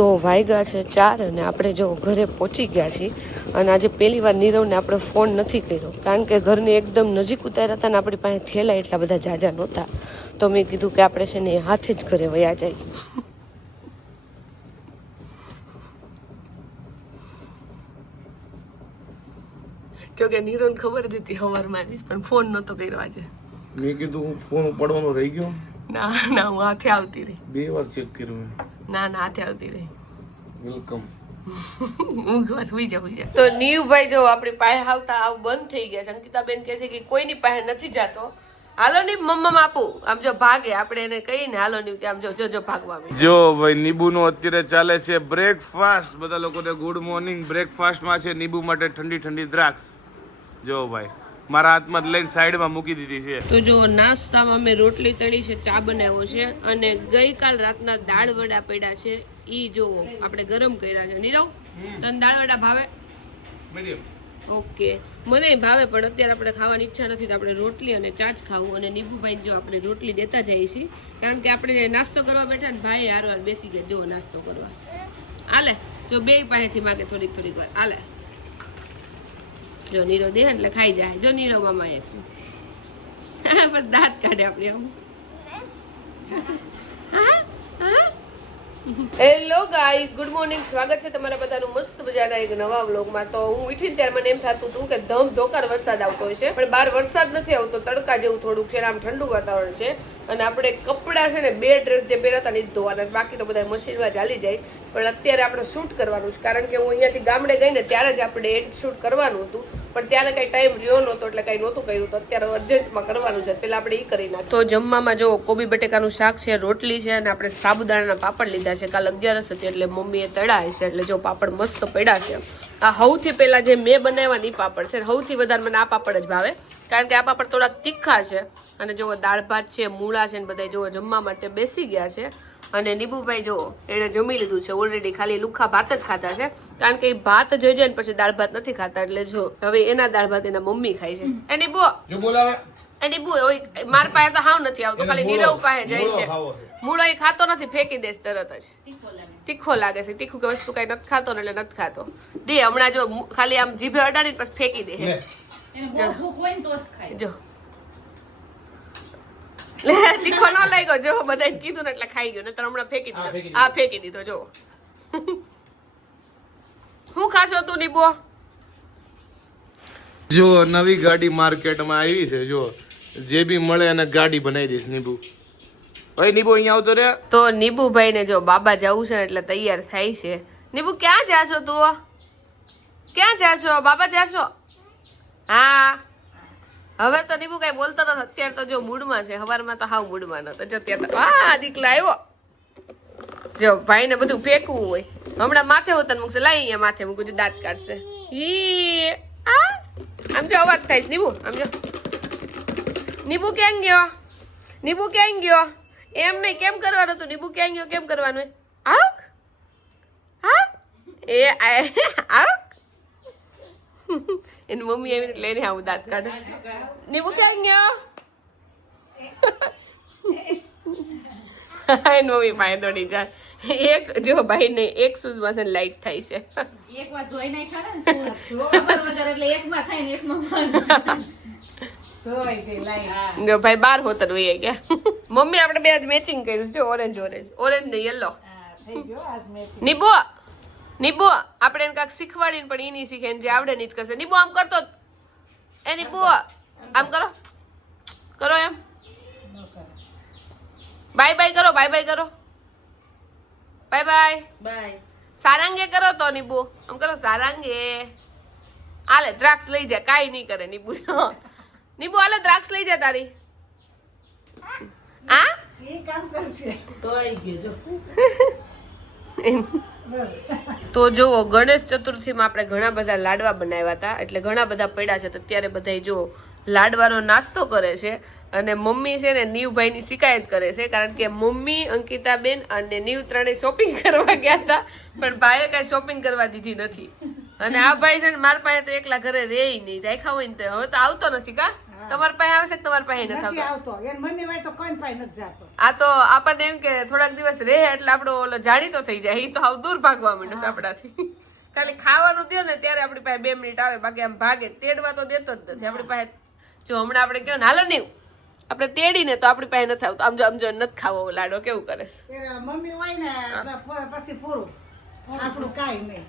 તો વાગ્યા છે 4 અને આપણે જો ઘરે પહોંચી ગયા છીએ અને આજે પહેલી વાર નીરવને આપણે ફોન નથી કર્યો કારણ કે ઘરની એકદમ નજીક ઉતાર્યા હતા ને આપણી પાસે થેલા એટલા બધા જાજા નહોતા તો મેં કીધું કે આપણે છે ને હાથે જ ઘરે વયા જાય. જો કે નીરવને ખબર જ હતી સવારમાં આવીશ પણ ફોન નહોતો કર્યો આજે. મેં કીધું ફોન ઉપાડવાનો રહી ગયો. ના ના હું હાથે આવતી રહી. 2 વાર ચેક કર્યું. ના ના હાથે આવતી રહી. વેલકમ. ઊંઘવા સુઈ જા. તો નીવભાઈ જો આપણી પાસે આવતા આવ બંધ થઈ ગયા છે. અંકિતાબેન કહે છે કે કોઈની પાસે નથી જાતો. હાલો ની મમ્મા આપું આમ જો ભાગે આપણે એને કહીને હાલો ની આમ જો જો ભાગવા માંડે. જો ભાઈ નીબુ નો અત્યારે ચાલે છે બ્રેકફાસ્ટ. બધા લોકોને ગુડ મોર્નિંગ. બ્રેકફાસ્ટ માં છે નીબુ માટે ઠંડી ઠંડી દ્રાક્ષ. જો ભાઈ મારા હાથમાં લઈને સાઈડમાં મૂકી દીધી છે. તો જો નાસ્તામાં મેં રોટલી તળી છે, ચા બનાવ્યો છે અને ગઈકાલ રાતના દાળ વડા પડ્યા છે. ઈ જો આપણે ગરમ કર્યા છે. નીરવ તને દાળ વડા ભાવે? મીડિયમ. ઓકે મને ભાવે પણ અત્યારે આપણે ખાવાની ઈચ્છા નથી તો આપણે રોટલી અને ચા જ ખાવું. અને નીબુભાઈ જો આપણે રોટલી દેતા જઈએ છીએ કારણ કે આપણે નાસ્તો કરવા બેઠા ને ભાઈ હારવાર બેસી ગયા જો નાસ્તો કરવા. હાલે જો બે પાસેથી માગે થોડીક થોડીક વાર હાલે. જો નીરવ દે એટલે ખાઈ જાય. જો નીરવ મામા બસ દાંત કાઢે આપણે આમ. Hello guys, good morning. સ્વાગત છે તમારા બધાનું મસ્ત મજાના એક નવા વ્લોગમાં. તો હું ઉઠીને ત્યારે મને એમ થતું હતું કે ધમધોકાર વરસાદ આવતો હોય છે પણ બહાર વરસાદ નથી આવતો. તડકા જેવું થોડુંક છે, આમ ઠંડુ વાતાવરણ છે અને આપણે કપડાં છે ને 2 ડ્રેસ જે પહેર્યા હતા ને જ ધોવાના છે. બાકી તો બધા મશીનમાં ચાલી જાય. પણ અત્યારે આપણે શૂટ કરવાનું છે કારણ કે હું અહીંયાથી ગામડે ગઈ ને ત્યારે જ આપણે એડ શૂટ કરવાનું હતું પણ ત્યારે કઈ ટાઈમ રહ્યો નહોતો એટલે કઈ નહોતું કર્યું. તો અત્યારે અર્જન્ટમાં કરવાનું છે. પેલા આપણે એ કરી નાખીએ. તો જમવામાં જો કોબી બટેકાનું શાક છે, રોટલી છે અને આપણે સાબુદાણાના પાપડ લીધા છે. કાલ 11 હતી એટલે મમ્મીએ તળાય છે એટલે જો પાપડ મસ્ત પડ્યા છે. આ સૌથી પહેલા જે મેં બનાવ્યા ની પાપડ છે. સૌથી વધારે મને આ પાપડ જ ભાવે કારણ કે આ પાપડ થોડા તીખા છે અને જો દાળ ભાત છે, મૂળા છે ને બધા જો જમવા માટે બેસી ગયા છે. અને નીબુભાઈ જો એને જમી લીધું છે ઓલરેડી. ખાલી લુખા ભાત જ ખાતા છે કારણ કે ભાત જોઈ જાય ને પછી દાળ ભાત નથી ખાતા એટલે જો હવે એના દાળ ભાત એના મમ્મી ખાય છે. એ નીબુ જો બોલાવે એ નીબુ માર પાસે તો હાવ નથી આવતો ખાલી નીરવ પાસે જાય છે. મૂળો એ ખાતો નથી, ફેંકી દેશ તરત જ. તીખો લાગે છે. તીખું કે વસ્તુ કઈ નથી ખાતો ને એટલે નથી ખાતો. દે હમણાં જો ખાલી આમ જીભે અડાડી પછી ફેંકી દે. જો તીખો ન લાગ્યો જો બધાને કીધું ને એટલે ખાઈ ગયો ને તો હમણાં ફેંકી દીધો. આ ફેંકી દીધો જો. શું ખાશો તું નીબો? જો નવી ગાડી માર્કેટમાં આવી છે. જો જે બી મળે એને ગાડી બનાવી દઈશ. નીબુ ભાઈ નીબુ અહીંયા આવતો રે. તો નીબુભાઈ ને જો બાબા જવું છે એટલે તૈયાર થાય છે. નીબુ ક્યાં જાશો તું? ક્યાં જાશો? બાબા જાશો? હા હવે તો નીબુ કઈ બોલતો નથી. અત્યારે તો જો મૂડમાં છે. સવારમાં તો હાવ મૂડમાં નતો. જો ત્યાં તો આ દીકલો આવ્યો. જો ભાઈ ને બધું ફેંકવું હોય હમણાં માથે હોતન મૂકશે. લાઈ અહીંયા માથે મૂકું છું દાંત કાઢશે. હી આમ જો અવાજ થાય છે. નીબુ આમ જો. નીબુ ક્યાં ગયો? નીબુ ક્યાં ગયો? એમ નહીં કેમ કરવાનું હતું? નીબુ ક્યાં ગયો કેમ કરવાનું? આવ હા એ આવ એની મમ્મી એવી રીતે લઈને આવું દાંત કાઢે. નીબુ ક્યાં ગયો? એની મમ્મી પાસે દોડી જાય. એક જો ભાઈ ને એક શૂઝમાં છે લાઈટ થાય છે. એક વાર જોઈ નહીં ખાને શૂઝ વગર એટલે એકમાં થાય ને એકમાં ધોઈ ગઈ લાઈટ. જો ભાઈ 12 હોતર વહી ગયા. મમ્મી આપણે બે આજ મેચિંગ કર્યું છે. ઓરેન્જ ઓરેન્જ ઓરેન્જ ને યલો. થઈ ગયો આજ મેં. નીબુ નીબુ આપણે એને કાંઈક શીખવાડીને પણ એ નહીં શીખે ને જે આવડે નહીં જ કરશે. નીબુ આમ કરતો એ નીબુ આમ કરો કરો એમ. બાય બાય કરો. બાય બાય કરો. Bye bye bye. સારાંગે કરો તો નીબુ આમ કરો સારાંગે. હાલે દ્રાક્ષ લઈ જાય. કાઈ નહીં કરે નીબુ. નીબુ હાલે દ્રાક્ષ લઈ જાય તારી. આ એ કામ કરશે તો આવી ગયો જો. તો જો ગણેશ ચતુર્થીમાં આપણે ઘણા બધા લાડવા બનાવ્યા હતા એટલે ઘણા બધા પડ્યા છે. તો અત્યારે બધા જો લાડવાનો નાસ્તો કરે છે અને મમ્મી છે ને નીવભાઈની શિકાયત કરે છે કારણ કે મમ્મી અંકિતાબેન અને નીવ ત્રણેય શોપિંગ કરવા ગયા હતા પણ ભાઈએ કઈ શોપિંગ કરવા દીધી નથી. અને આ ભાઈ છે ને મારા પાસે તો એકલા ઘરે રે નહીં. જાય ખાવ હોય ને તો હવે તો આવતો નથી. કા તમારા પાસે આવશે કે તમારા પાસે નથી નથી આવતો? આવતો એની મમ્મી હોય તો કોઈ પાસે નથી જાતો. આ તો આપણને એમ કે થોડાક દિવસ રહે એટલે આપણો ઓલો જાણીતો થઈ જાય. ઈ તો હાવ દૂર ભાગવા માંડે છે આપણાથી. ખાલી ખાવાનું દે ને ત્યારે આપણી પાસે 2 મિનિટ આવે, બાકી આમ ભાગે તેડવા તો દેતો જ નથી આપણી પાસે. જો હમણાં આપણે કહ્યું ને હાલો નહીં આપણે તેડીને તો આપણી પાસે નથી આવતો. આમ જો નથી ખાવો લાડો કેવું કરે છે. ત્યારે મમ્મી હોય ને એટલે પછી પૂરું આપણું કાંઈ નહીં.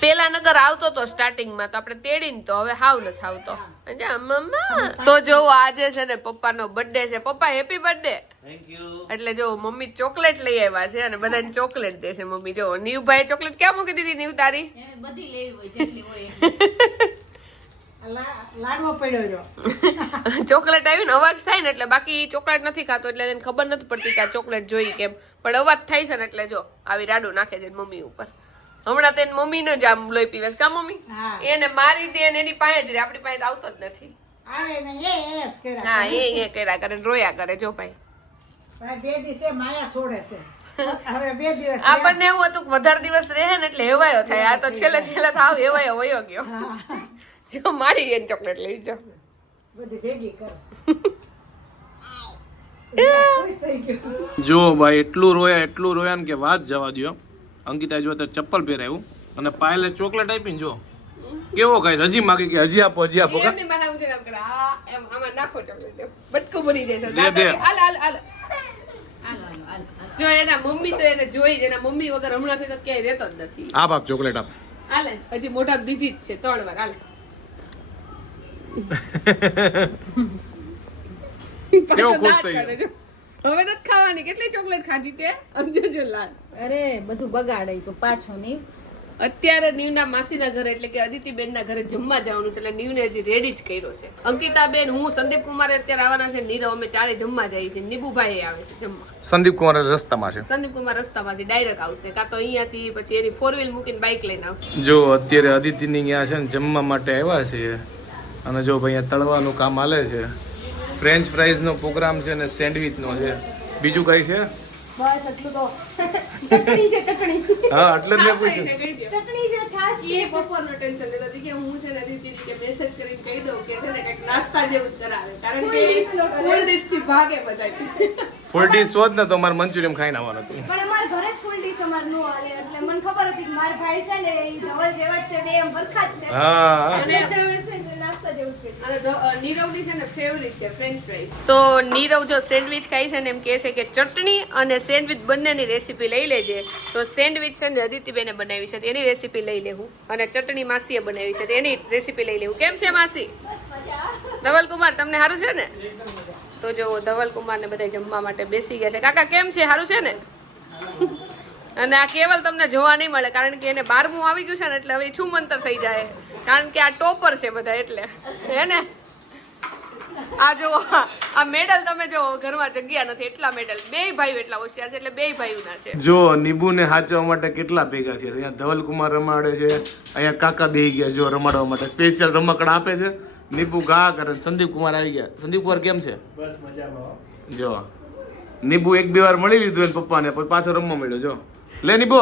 પેલા નગર આવતો તો સ્ટાર્ટિંગમાં તો આપણે તેડીને તો હવે હાવ નથી આવતો. મમ્મા તો જો આજે છે ને પપ્પાનો બર્થડે છે. પપ્પા હેપી બર્થડે. એટલે જો મમ્મી ચોકલેટ લઈ આવ્યા છે અને બધાને ચોકલેટ દે છે મમ્મી. જો નીવભાઈ ચોકલેટ ક્યાં મૂકી દીધી નીવ તારી? એને બધી લેવી હોય જેટલી હોય લાડવો પડ્યો રહ્યો. ચોકલેટ આવી ને અવાજ થાય ને એટલે, બાકી ચોકલેટ નથી ખાતો એટલે એને ખબર નથી પડતી કે આ ચોકલેટ જોઈ કેમ, પણ અવાજ થાય છે ને એટલે જો આવી રાડું નાખે છે મમ્મી ઉપર. હમણાં તો એની મમ્મી નો જ આમ લોહી પીવે કા મમ્મી? એને મારી દે એની પાસે જ રે, આપણી પાસે આવતો જ નથી. આવે ને એ જ કર્યા. હા એ કર્યા કરે રોયા કરે. જો ભાઈ 2 દિવસે માયા છોડે છે. હવે 2 દિવસ આપણને એવું હતું કે વધારે દિવસ રહે ને એટલે હેવાયો થાય. આ તો છેલ્લે છેલ્લે થાવ હેવાયો વયો ગયો. જો મારી એને ચોકલેટ લઈ જો બધી ભેગી કરો. ખુશ થઈ ગયો. જો ભાઈ એટલું રોયા ને કે વાત જવા દો. અંકિતા જો તો ચપ્પલ પહેરાયું અને પાયલે ચોકલેટ આપીને જો કેવો ખાય, હજી માગી કે હજી આપો એમને મને આમ જોઈને આમ કરે, આ એમ આમાં નાખો ચોકલેટ દે. બટકું બની જાય છે. દે. હાલ હાલ હાલ. જો એના મમ્મી તો એને જોઈ જ, એના મમ્મી વગર હમણાંથી તો ક્યાંય રહેતો જ નથી. આપ ચોકલેટ આપ. હાલે હજી મોઢા દીધી જ છે 3 વાર. હાલે કેવો ખુશ થઈ ગયો. હવે નથી ખાવાની. કેટલી ચોકલેટ ખાધી તે સમજો લાલ. અરે બધું બગાડે તો પાછો નહીં. અત્યારે નીવના માસીના ઘરે એટલે કે અદિતિબેન ના ઘરે જમવા જવાનું છે એટલે નીવને હજી રેડી જ કર્યો છે. અંકિતાબેન, હું, સંદીપ કુમાર અત્યારે આવવાના છે. નીરવ અમે ચારે જમવા જઈએ છીએ. નીબુભાઈ આવે છે જમવા. સંદીપ કુમાર રસ્તામાં છે. સંદીપ કુમાર રસ્તામાં છે, ડાયરેક્ટ આવશે. કાં તો અહીંયાથી પછી એની 4 વ્હીલ મૂકીને બાઇક લઈને આવશે. જો અત્યારે અદિતિની ત્યાં છે ને જમવા માટે આવ્યા છે અને જો ભાઈ અહીંયા તળવાનું કામ હાલે છે. ફ્રેન્ચ ફ્રાઈઝ નો પ્રોગ્રામ છે ને સેન્ડવિચ નો છે. બીજું કઈ છે? બસ એટલું તો ચટણી છે ચટણી હા એટલે જ મેં પૂછ્યું. ચટણી છે છાશ એ બપોરનો ટેન્શન લેતો હતી કે હું છે ને અદિતિને કે મેસેજ કરીને કહી દઉં કે છે ને કંઈક નાસ્તા જેવું જ કરાવે, કારણ કે ફૂલ ડિશ થી ભાગે બધા. ફૂલ ડીશ હોત ને તો મારે મંચુરિયન ખાઈને આવવાનું હતું. પણ અમારા ઘરે જ ફૂલ ડીશ અમાર નો હાલે એટલે મને ખબર હતી કે મારા ભાઈ છે ને એ ધવલ જેવા જ છે, બે એમ ભરખા જ છે. હા અને ધવલ છે ને નાસ્તા જેવું જ છે. અને નીરવની છે ને ફેવરિટ છે ફ્રેન્ચ ફ્રાઈઝ. તો નીરવ જો સેન્ડવિચ ખાય છે ને એમ કહે છે કે ચટણી અને સેન્ડવિચ બંનેની રેસીપી લઈ લેજે. તો સેન્ડવિચ છે ને અદિતિબેને બનાવી છે એની રેસીપી લઈ લેવું, અને ચટણી માસીએ બનાવી છે એની રેસીપી લઈ લેવું. કેમ છે માસી? બસ મજા. ધવલકુમાર તમને સારું છે ને? તો જો ધવલકુમાર ને બધા જમવા માટે બેસી ગયા છે. કાકા કેમ છે? સારું છે ને? અને આ કેવલ તમને જોવા નહીં મળે કારણ કે એને 12મું આવી ગયું છે ને એટલે હવે છુમંતર થઈ જાય, કારણ કે આ ટોપર છે બધા એટલે હે ને. આ જો આ મેડલ તમે જો ઘરમાં જગ્યા નથી એટલા મેડલ. 2 ભાઈઓ એટલા હોશિયાર છે એટલે 2 ભાઈઓના છે. જો નીબુને હાચવા માટે કેટલા ભેગા થયા છે. અહીંયા ધવલકુમાર રમાડે છે, અહીંયા કાકા બેહી ગયા જો રમાડવા માટે સ્પેશિયલ રમકડા આપે છે. નીબુ ગા કરે. સંદીપ કુમાર આવી ગયા. સંદીપ કુમાર કેમ છે? બસ મજામાં. જો નીબુ 1-2 વાર મળી લીધું એને પપ્પાને, પછી પાછો રમવા મળ્યો. જો લે નીબુ.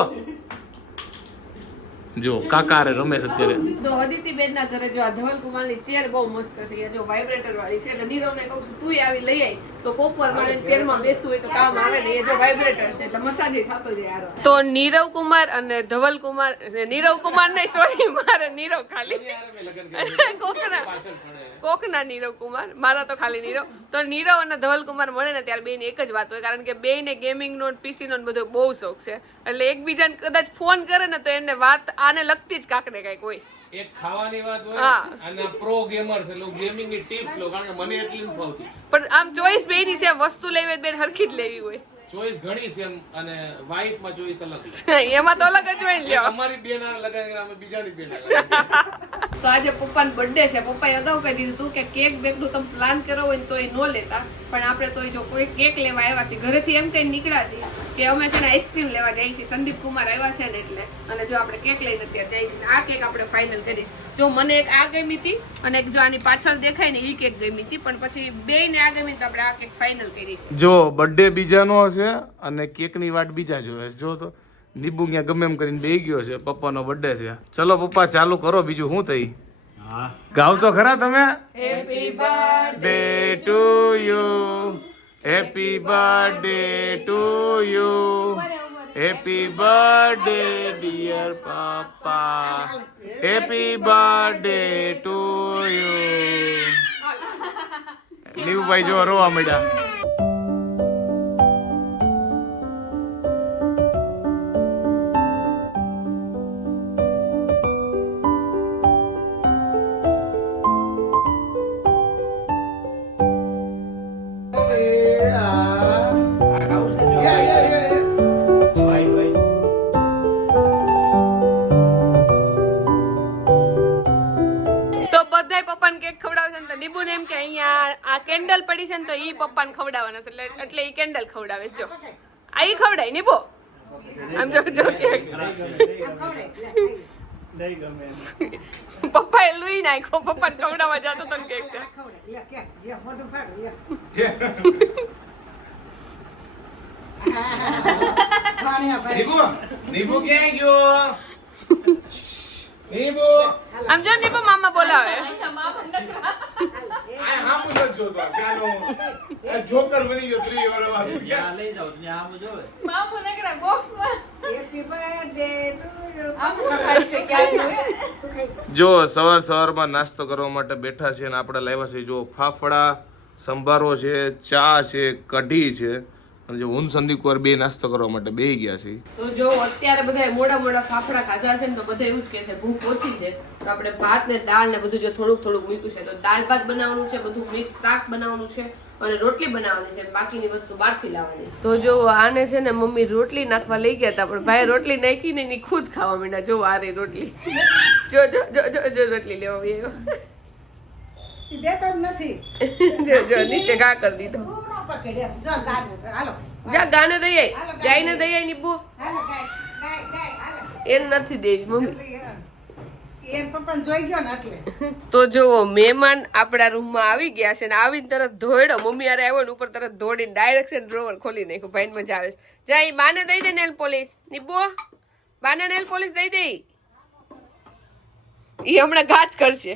જો કાકા રે રમેશ અત્યારે. તો અદિતિબેન ના ઘરે જો આ ધવલકુમાર ની ચેર બહુ મસ્ત છે, જો વાઇબ્રેટર વાળી છે. એટલે નીરવને કહું છું તું આવી લઈ આવી તો કોકવાર મારે ચેર માં બેસવું હોય તો કામ આવે ને. એ જો વાઇબ્રેટર છે એટલે મસાજ થતો જાય યાર. તો નીરવ કુમાર અને ધવલકુમાર, નીરવ કુમાર નહીં સોરી મારે નીરવ ખાલી કોકના નીરવ કુમાર, મારા તો ખાલી નીરવ. તો નીરવ અને ધવલકુમાર મળે ને ત્યારે બેને એક જ વાત હોય, કારણ કે બેને ગેમિંગ નો પીસી નો બધો બહુ શોખ છે. એટલે એકબીજાને કદાચ ફોન કરે ને તો એને વાત આને લગતી જ કાંક ને કાંઈક હોય. એક ખાવાની વાત હોય અને પ્રો ગેમર છે, લોકો ગેમિંગ ની ટિપ્સ લો, કારણ કે મને એટલી જ ફાવતી. પણ આમ ચોઈસ બેની છે, વસ્તુ લેવી હોય બેન હરખી જ લેવી હોય. ચોઈસ ઘણી છે અને વાઇફ માં ચોઈસ અલગ એમાં તો અલગ જ હોય લ્યો. અમારી બેન આ લગાવી અમે બીજાની બેન લગાવી. તો આજે પપ્પાનો બર્થડે છે. પપ્પાએ અગાઉ કહી દીધું હતું કે કેક બેકનું તમે પ્લાન કરો હોય ને તો એ ન લેતા, પણ આપણે તો જો કોઈ કેક લેવા આવ્યા છીએ ઘરેથી એમ કઈ નીકળ્યા છીએ કે અમે છે ને આઈસ્ક્રીમ લેવા જઈએ છીએ. સંદીપ કુમાર આવ્યા છે ને એટલે, અને જો આપણે કેક લઈને અત્યારે જઈએ છીએ. આ કેક આપણે ફાઇનલ કરીશ. જો મને એક આ ગમી હતી અને એક જો આની પાછળ દેખાય ને એ કેક ગમી હતી, પણ પછી બેયને આ ગમી તો આપણે આ કેક ફાઇનલ કરીશ. જો બર્થડે બીજાનો છે અને કેકની વાટ બીજા જોવે. જો તો નીબુ ત્યાં ગમે એમ કરીને બેહી ગયો છે. પપ્પાનો બર્થડે છે. ચલો પપ્પા ચાલુ કરો, બીજું શું થઈ. ગાવ તો ખરા તમે happy birthday to you happy birthday to you happy birthday dear papa happy birthday to you નીવુભાઈ જો રોવા મળ્યા તો બધાય પપ્પાને કેક ખવડાવશે ને તો નીબુને એમ કે અહીંયા આ કેન્ડલ પડી છે ને તો ઈ પપ્પાને ખવડાવવાનો છે એટલે ઈ કેન્ડલ ખવડાવે છે. જો આ ઈ ખવડાય નીબુ આમ જો જો કેક પપ્પાએ લૂઈ નાખ્યો પપ્પાને ખવડાવવા જતો તો ને કેક નીબુ ક્યાં ગયો નીબુ આમ જો નીબુ મામા બોલાવે જોકર બની ગયો 3 વર્ષ જો સવારમાં નાસ્તો કરવા માટે બેઠા છે અને આપણે લાવ્યા છે જો ફાફડા સંભારો છે ચા છે કઢી છે અને જો હું સંદીપ કુમાર બે નાસ્તો કરવા માટે બેહી ગયા છે. તો જો અત્યારે બધા મોડા મોડા ફાફડા ખાધા છે ને તો બધા એવું જ કહે છે ભૂખ ઓછી છે તો આપણે ભાત ને દાળ ને બધું જો થોડુંક મૂક્યું છે તો દાળ ભાત બનાવવાનું છે બધું મિક્સ શાક બનાવવાનું છે અને રોટલી બનાવવાની છે બાકીની વસ્તુ બહારથી લાવવાની તો જો આને છે ને મમ્મી રોટલી નાખવા લઈ ગયા હતા પણ ભાઈ રોટલી નાખી ને એની ખુદ ખાવા માંડ્યા જો આ રે રોટલી જો જો જો જો જો રોટલી લેવા આવ્યો દેતો જ નથી. જો જો નીચે ઘા કરી દીધો પૂરો પકડે. જો ગાડું, હાલો. જા ગાને દઈ આય જઈને દઈ આય નીબુ હાલો, ગાય, ગાય, ગાય, હાલો. એન નથી દેવી મમ્મી એન પપ્પાને જોઈ ગયો ને એટલે. તો જો મહેમાન આપણા રૂમમાં આવી ગયા છે ને આવીને તરત ધોયડો મમ્મી આરે આવ્યો ને ઉપર તરત દોડીને ડાયરેક્ટ છે ડ્રોવર ખોલી નાખ્યું ભાઈને મજા આવે છે જા ઈ બાને દઈ દે નેલ પોલિશ નીબુ બાને નેલ પોલિશ દઈ દે ઈ હમણાં ગાચ કરશે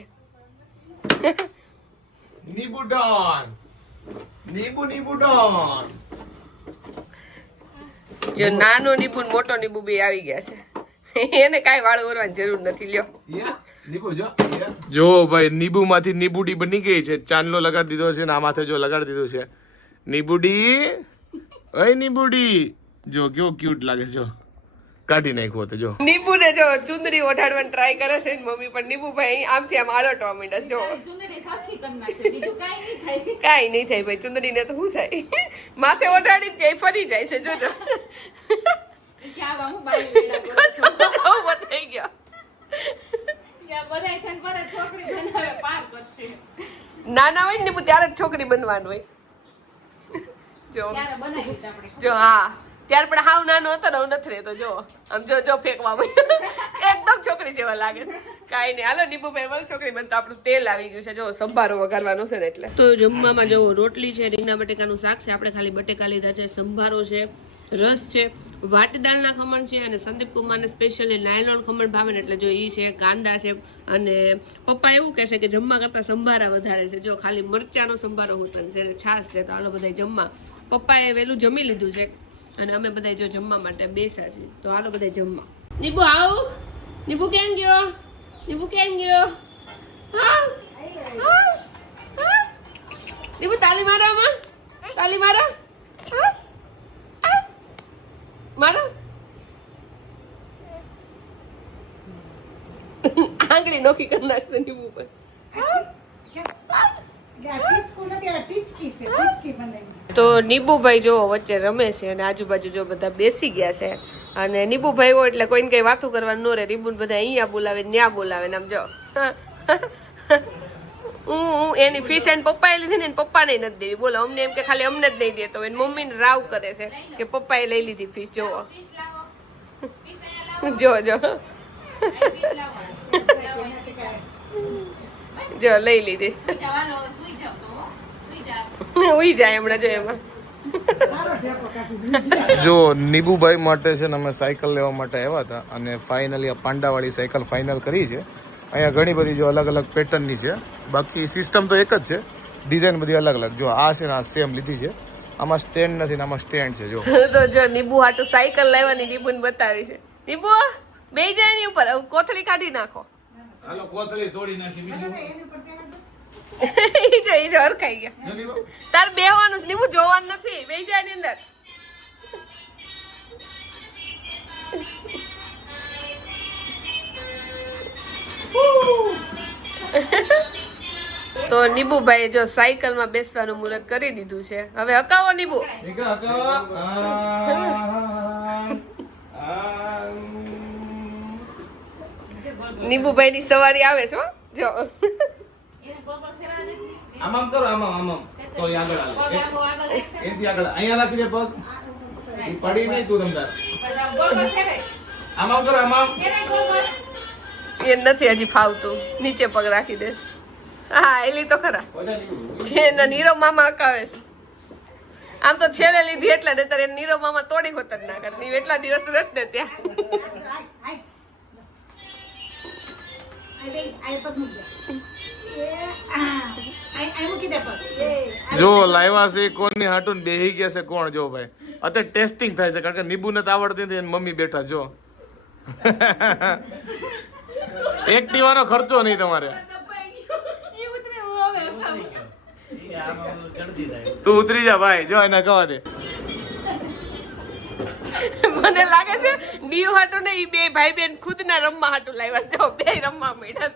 નીબુ ડોન નીબુ ડોન જો નાનો નીબુ ને મોટો નીબુ બે આવી ગયા છે એને કાંઈ વાળ ઓરવાની જરૂર નથી લ્યો જો ભાઈ નીબુ માંથી નીબુડી બની ગઈ છે ચાંદલો લગાડી દીધો છે ને આ માથે જો લગાડી દીધું છે નીબુડી ઓય નીબુડી જો કેવો ક્યુટ લાગે છે જો કાઢી નાખ્યો તો જો નીબુ ને જો ચુંદડી ઓઢાડવાની ટ્રાય કરે છે ને મમ્મી પણ નીબુ ભાઈ આમથી આમ આલટવા માંડ્યા જો ચૂંદડી સરખી કરી નાખશે, બીજું કાંઈ નહીં થાય. કાંઈ નહીં થાય ભાઈ ચુંદડી ને તો શું થાય માથે ઓઢાડી ક્યાંય ફરી જાય છે જોજો કે આવા હું બાઈ વેડા કરું છું. જો બતાઈ ગયા ત્યાં બધાય છે ને બધાય છોકરી બનાવે પાર કરશે. નાના હોય ને નીબુ ત્યારે જ છોકરી બનવાનું હોય જો ત્યારે બનાવીશ આપણે. જો હા ત્યાર પણ હાવ નાનો હતો ને હું નથી રહેતો જો આમ જો જો ફેંકવા માંડ્યો. એકદમ છોકરી જેવા લાગે કાંઈ નહીં હાલો નીબુભાઈ વલ છોકરી બનતા આપણું તેલ આવી ગયું છે જો સંભારો વઘારવાનો છે ને એટલે તો જમવામાં જો રોટલી છે રીંગણા બટેકાનું શાક છે આપણે ખાલી બટેકા લીધા છે સંભારો છે રસ છે વાટદાળના ખમણ છે અને સંદીપ કુમારને સ્પેશિયલી નાયલોન ખમણ ભાવે ને એટલે જો ઈ છે કાંદા છે અને પપ્પા એવું કહેશે કે જમવા કરતાં સંભારા વધારે છે જો ખાલી મરચાનો સંભારો હોતો છે અને છાશ છે તો હાલો બધા જમવા પપ્પાએ વહેલું જમી લીધું છે અને અમે બધા જો જમવા માટે બેસા છીએ તો હાલો બધા જમવા નીબુ આવ નીબુ કેમ ગયો નીબુ કેમ ગયો હા નીબુ તાલી મારો આમાં તાલી મારો હા મારો આંગળી નોખી કરી નાખશે નીબુ પર તો નીબુભાઈ જો વચ્ચે રમે છે અને આજુબાજુ જો બધા બેસી ગયા છે અને નીબુભાઈ હોય એટલે કોઈને કઈ વાતું કરવાનું ન રહે નીબુને બધા અહીંયા બોલાવે ત્યાં બોલાવે ને આમ જો હું એની ફીસ એને પપ્પાએ લીધી ને પપ્પાને નથી દેવી બોલો અમને એમ કે ખાલી અમને જ નહીં દેતો એને મમ્મીને રાવ કરે છે કે પપ્પાએ લઈ લીધી ફીસ જોવો જો જો જો લઈ લીધી ઉઈ જાય હમણાં જો એમાં જો નીબુભાઈ માટે છે ને અમે સાયકલ લેવા માટે આવ્યા હતા અને ફાઇનલી આ પાંડાવાળી સાયકલ ફાઇનલ કરી છે અહીંયા ઘણી બધી જો અલગ અલગ પેટર્નની છે, બાકી સિસ્ટમ તો એક જ છે, ડિઝાઇન બધી અલગ અલગ. જો આ છે ને આ સેમ લીધી છે, આમાં સ્ટેન્ડ નથી ને આમાં સ્ટેન્ડ છે. જો તો જો નીબુ હાટુ સાયકલ લાવવાની નીબુને બતાવી છે. નીબુ બેહી જાય એની ઉપર, હવે કોથળી કાઢી નાખો. હાલો કોથળી તોડી નાખી બીજું. ઈ જો હરખાઈ ગયા. તાર બેહવાનું છે નીબુ, જોવાનું નથી. બેહી જાય એની અંદર. તો નીબુભાઈ જો સાયકલ માં બેસવાનું મુહૂર્ત કરી દીધું છે. હવે હકાવો નીબુ. નીબુભાઈ ની સવારી આવે છે હો. જો આમ આમ કરો, આમ આમ તો આગળ આવે. એનથી આગળ અહીંયા રાખી દે પગ. ઈ પડી નહીં તું તમતાર. આમ આમ કરો, આમ આમ. એ નથી હજી ફાવતું, નીચે પગ રાખી દેસ. હા એલી તો ખરા. એના નીરવ મામા હકાવે છે. આમ તો છેલ્લે લીધી એટલે નહીતર એ નીરવ મામા તોડી હોત જ ના કરતી. એટલા દિવસ રહેત ને ત્યાં. જો લાવ્યા છે કોની હાટું ને બેહી ગયા છે કોણ? જો ભાઈ અત્યારે ટેસ્ટિંગ થાય છે, કારણ કે નીબુ ને તો આવડતી નથી, મમ્મી બેઠા. જો એક્ટિવાનો ખર્ચો નહીં તમારે. તું ઉતરી જા ભાઈ, જો એને કવા દે. મને લાગે છે ડીયુ હાટુ ને ઈ બે ભાઈ બેન ખુદ ના રમવા હાટુ લાવ્યા. જો બે રમવા માંડ્યા,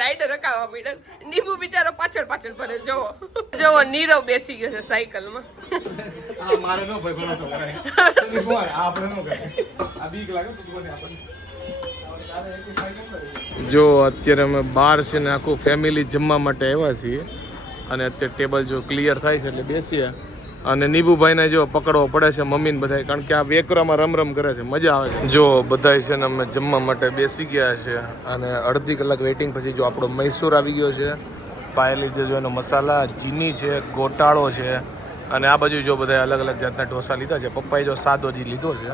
રાઈડર રકાવા માંડ્યા. નીબુ બિચારો પાછળ પાછળ ફરે. જોવો જોવો નીરવ બેસી ગયો છે સાયકલ માં. મારે નો ભાઈ ભરોસો કરાય. આપણે નો કરાય. આ બીક લાગે તું આપણને. જો અત્યારે અમે બહાર છે ને આખું ફેમિલી જમવા માટે આવ્યા છીએ, અને અત્યારે ટેબલ જો ક્લિયર થાય છે એટલે બેસીએ. અને નીબુભાઈને જો પકડવો પડે છે મમ્મીને બધાય, કારણ કે આ વેકરામાં રમ કરે છે, મજા આવે છે. જો બધાય છે ને અમે જમવા માટે બેસી ગયા છે, અને અડધી કલાક વેઇટિંગ પછી જો આપણો મૈસૂર આવી ગયો છે. પાય લીધે જો એનો મસાલા, ચીની છે, ગોટાળો છે, અને આ બાજુ જો બધા અલગ અલગ જાતના ઢોસા લીધા છે. પપ્પાએ જો સાદો જ લીધો છે.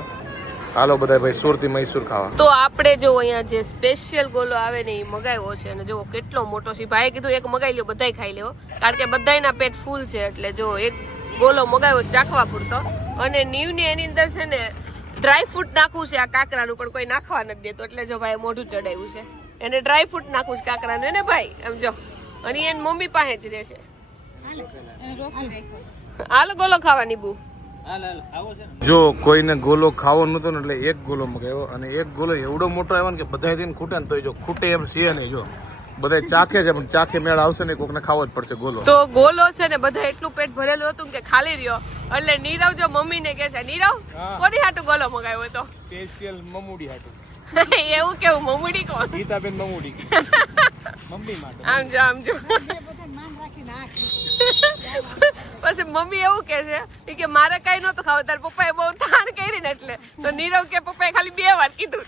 હાલો બધા ભાઈ સુરતી મૈસૂર ખાવા. તો આપણે જો અહીંયા જે સ્પેશિયલ ગોલો આવે ને એ મગાવ્યો છે, અને જો કેટલો મોટો છે. ભાઈએ કીધું એક મગાવી લ્યો, બધાય ખાઈ લેવો, કારણ કે બધાયના પેટ ફૂલ છે. એટલે જો એક ગોલો મગાવ્યો ચાખવા પૂરતો. અને નીવની એની અંદર છે ને ડ્રાય ફ્રૂટ નાખવું છે આ કાકરાનું, પણ કોઈ નાખવા નથી દેતો. એટલે જો ભાઈ મોઢું ચડાવ્યું છે, એને ડ્રાય ફ્રૂટ નાખવું છે કાકરાનું એને ભાઈ. એમ જો, અને એની મમ્મી પાસે જ રહેશે. હાલો ગોલો ખાવાની બુ. જો કોઈને ગોલો ખાવો નતો ને એટલે એક ગોલો મગાવ્યો, અને એક ગોલો એવડો મોટો આવ્યો ને કે બધા થઈને ખૂટે ને તો જો ખૂટે એમ છે નહીં. જો બધા ચાખે છે, પણ ચાખે મેળ આવશે ને કોકને ખાવો જ પડશે ગોલો. તો ગોલો છે ને બધા એટલું પેટ ભરેલું હતું કે ખાલી રહ્યો. એટલે નીરવ જો મમ્મી ને કે છે, નીરવ કોની હાટુ ગોલો મગાવ્યો હતો? સ્પેશિયલ મમુડી હાટુ. એવું કેવું? મમુડી કોણ? ગીતાબેન મમુડી. મમ્મી માટે. આમ જો આમ જો. પછી મમ્મી એવું કે છે કે મારે કઈ નતું ખાવું, તાર પપ્પાએ બહુ તાણ કરી ને એટલે. તો નીરવ કે પપ્પાએ ખાલી 2 વાર કીધું.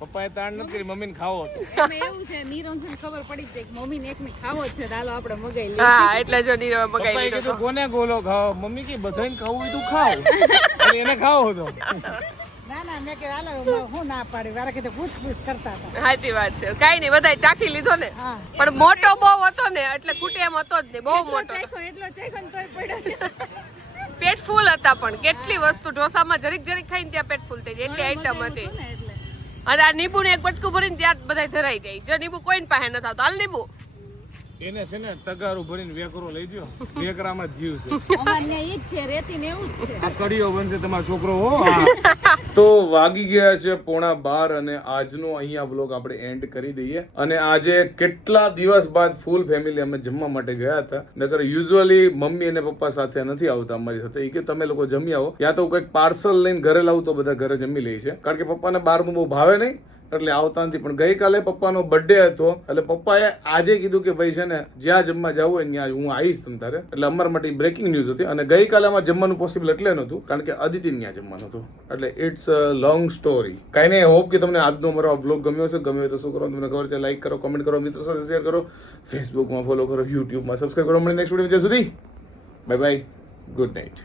પપ્પાએ તાણ નથી કરી, મમ્મીને ખાવો હતો. એવું છે નીરવને ખબર પડી જાય કે મમ્મીને એકને ખાવો જ છે, હાલો આપણે મગાઈ લઈએ. હા એટલે જો નીરવ મગાઈ પપ્પાએ લીધો. કીધું કોને ગોલો ખાવો? મમ્મી કે બધાને ખાવું હોય તું ખાવ, અને એને ખાવો હતો. ના ના મેં કે હાલો હું ના પાડી, વારે કીધું પૂછપૂછ કરતા હતા. સાચી વાત છે. કઈ નહીં, બધાય ચાખી લીધો ને, પણ મોટો બહુ હતો ને એટલે ખૂટે એમ હતો જ નહીં. બહુ મોટો હતો. એટલો ચાખ્યો ને તોય પડ્યો. પેટ ફૂલ હતા, પણ કેટલી વસ્તુ ઢોસામાં જરીક જરીક ખાઈને ત્યાં પેટ ફૂલ થઈ જાય એટલી આઈટમ હતી. અને આ નીબુ ને એક બટકું ભરીને ત્યાં બધા ધરાઈ જાય. જો નીબુ કોઈને પાસે નથી આવતો. હાલ નીબુ એને છે ને તગારું ભરીને વેકરો લઈ દો, વેકરામાં જીવ છે. અમારે ઈ જ છે, રેતી ને એવું જ છે. આ કડીઓ બનશે તમારો છોકરો હો. તો વાગી ગયા છે 11:15, અને આજનો અહીંયા વ્લોગ આપણે એન્ડ કરી દઈએ. અને આજે કેટલા દિવસ બાદ ફૂલ ફેમિલી અમે જમવા માટે ગયા હતા. નકર યુઝ્યુઅલી મમ્મી અને પપ્પા સાથે નથી આવતા અમારી સાથે. એ કે તમે લોકો જમી આવો, યા તો કંઈક પાર્સલ લઈને ઘરે લાવું તો બધા ઘરે જમી લે છે, કારણ કે પપ્પાને બહારનું બહુ ભાવે નહીં એટલે આવતા નથી. પણ ગઈકાલે પપ્પાનો બર્થડે હતો એટલે પપ્પાએ આજે કીધું કે ભાઈ છે ને જ્યાં જમવા જવું હોય ત્યાં હું આવીશ તમ તારે. એટલે અમારા માટે બ્રેકિંગ ન્યૂઝ હતી. અને ગઈકાલે અમારે જમવાનું પોસિબલ એટલે નહોતું કારણ કે અદિતિ ત્યાં જમવાનું હતું. એટલે ઇટ્સ અ લોંગ સ્ટોરી. કાંઈ નહીં, હોપ કે તમને આજનો મારો વ્લોગ ગમ્યો હશે. ગમ્યો હોય તો શું કરો તમને ખબર છે, લાઈક કરો, કમેન્ટ કરો, મિત્રો સાથે શેર કરો, ફેસબુકમાં ફોલો કરો, યુટ્યુબમાં સબસ્ક્રાઈબ કરો. મળીને નેક્સ્ટ વિડીયો સુધી બાય બાય, ગુડ નાઇટ.